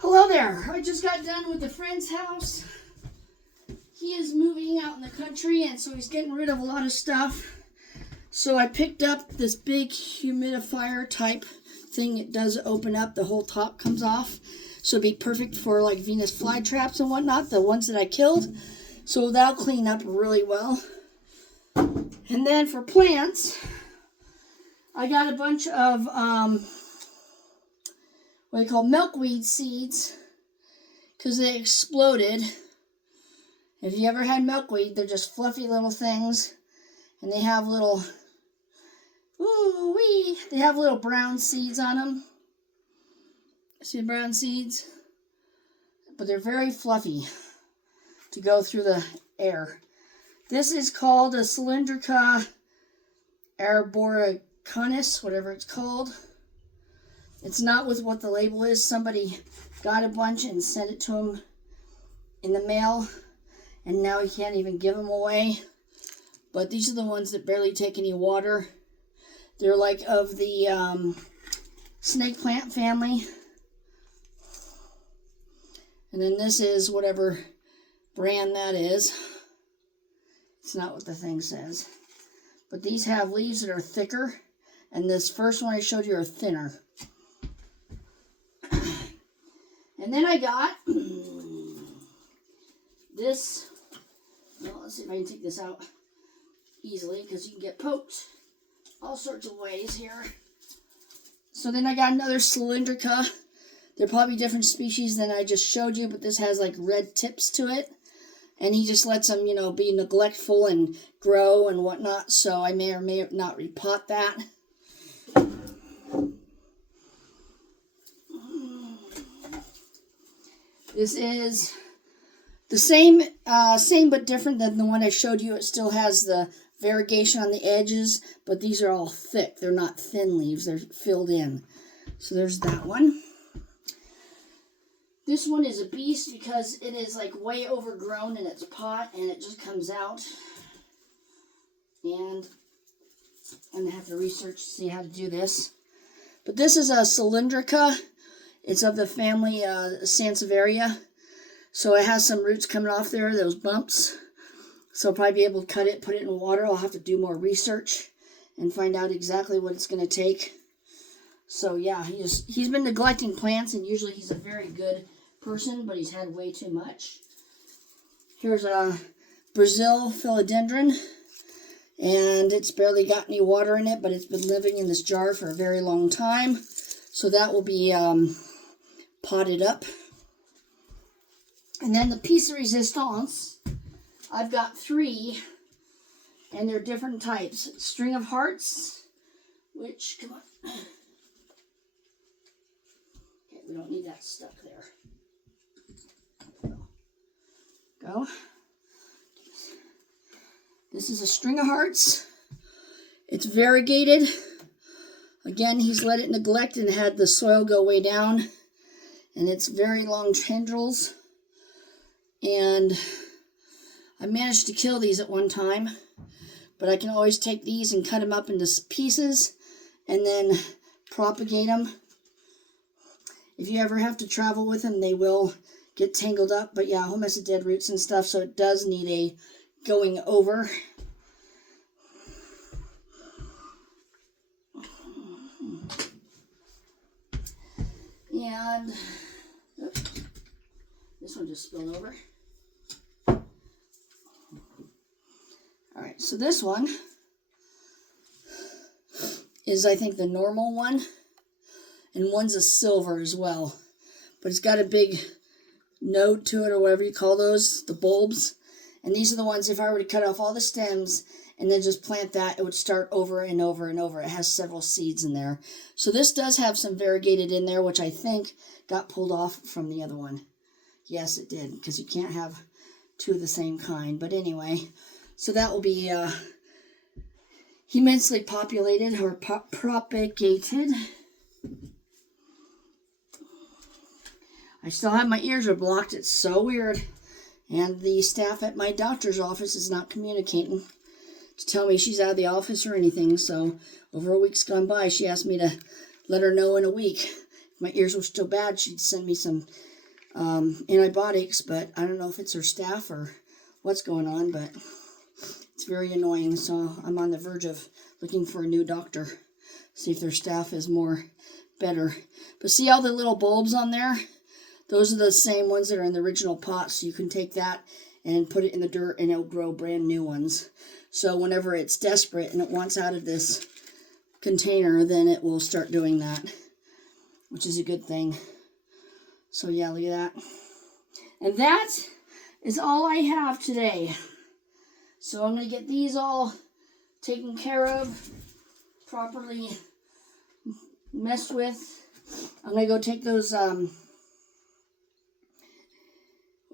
Hello there. I just got done with a friend's house. He is moving out in the country, and so he's getting rid of a lot of stuff. So I picked up this big humidifier type thing. It does open up. The whole top comes off. So it'd be perfect for like Venus flytraps and whatnot, the ones that I killed. So that'll clean up really well. And then for plants, I got a bunch of what they call milkweed seeds because they exploded. If you ever had milkweed, they're just fluffy little things, and they have little they have little brown seeds on them. See the brown seeds? But they're very fluffy to go through the air. This is called a Cylindrica arboricanus, whatever it's called. It's not with what the label is. Somebody got a bunch and sent it to him in the mail, and now he can't even give them away. But these are the ones that barely take any water. They're like of the snake plant family. And then this is whatever brand that is. It's not what the thing says. But these have leaves that are thicker, and this first one I showed you are thinner. And then I got this. Well, let's see if I can take this out easily because you can get poked all sorts of ways here. So then I got another Cylindrica. They're probably different species than I just showed you, but this has like red tips to it. And he just lets them, be neglectful and grow and whatnot. So I may or may not repot that. This is the same but different than the one I showed you. It still has the variegation on the edges, but these are all thick. They're not thin leaves. They're filled in. So there's that one. This one is a beast because it is like way overgrown in its pot, and it just comes out. And I'm going to have to research to see how to do this. But this is a Cylindrica. It's of the family Sansevieria. So it has some roots coming off there, those bumps. So I'll probably be able to cut it, put it in water. I'll have to do more research and find out exactly what it's going to take. So yeah, he's been neglecting plants, and usually he's a very good person, but he's had way too much. Here's a Brazil philodendron, and it's barely got any water in it, but it's been living in this jar for a very long time. So that will be potted up. And then the piece de resistance, I've got 3, and they're different types. String of hearts, which, come on. Okay, we don't need that stuck there. Go. This is a string of hearts. It's variegated. Again, he's let it neglect and had the soil go way down. And it's very long tendrils. And I managed to kill these at one time. But I can always take these and cut them up into pieces and then propagate them. If you ever have to travel with them, they will get tangled up. But yeah, a whole mess of dead roots and stuff. So it does need a going over. And oops, this one just spilled over. Alright, so this one is, I think, the normal one. And one's a silver as well. But it's got a big node to it, or whatever you call those, the bulbs. And these are the ones, if I were to cut off all the stems and then just plant that, it would start over and over and over. It has several seeds in there. So this does have some variegated in there, which I think got pulled off from the other one. Yes, it did, because you can't have 2 of the same kind. But anyway, so that will be immensely populated or propagated. I still have my ears are blocked. It's so weird. And the staff at my doctor's office is not communicating to tell me she's out of the office or anything. So over a week's gone by, she asked me to let her know in a week my ears were still bad, she'd send me some antibiotics, but I don't know if it's her staff or what's going on, but it's very annoying. So I'm on the verge of looking for a new doctor, see if their staff is better. But see all the little bulbs on there? Those are the same ones that are in the original pot, so you can take that and put it in the dirt and it'll grow brand new ones. So whenever it's desperate and it wants out of this container, then it will start doing that, which is a good thing. So yeah, look at that. And that is all I have today. So I'm going to get these all taken care of, properly messed with. I'm going to go take those, what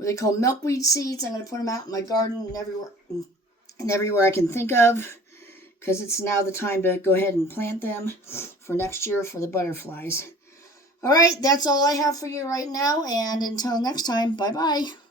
they call milkweed seeds. I'm going to put them out in my garden and everywhere I can think of, because it's now the time to go ahead and plant them for next year for the butterflies. All right, that's all I have for you right now, and until next time, bye-bye.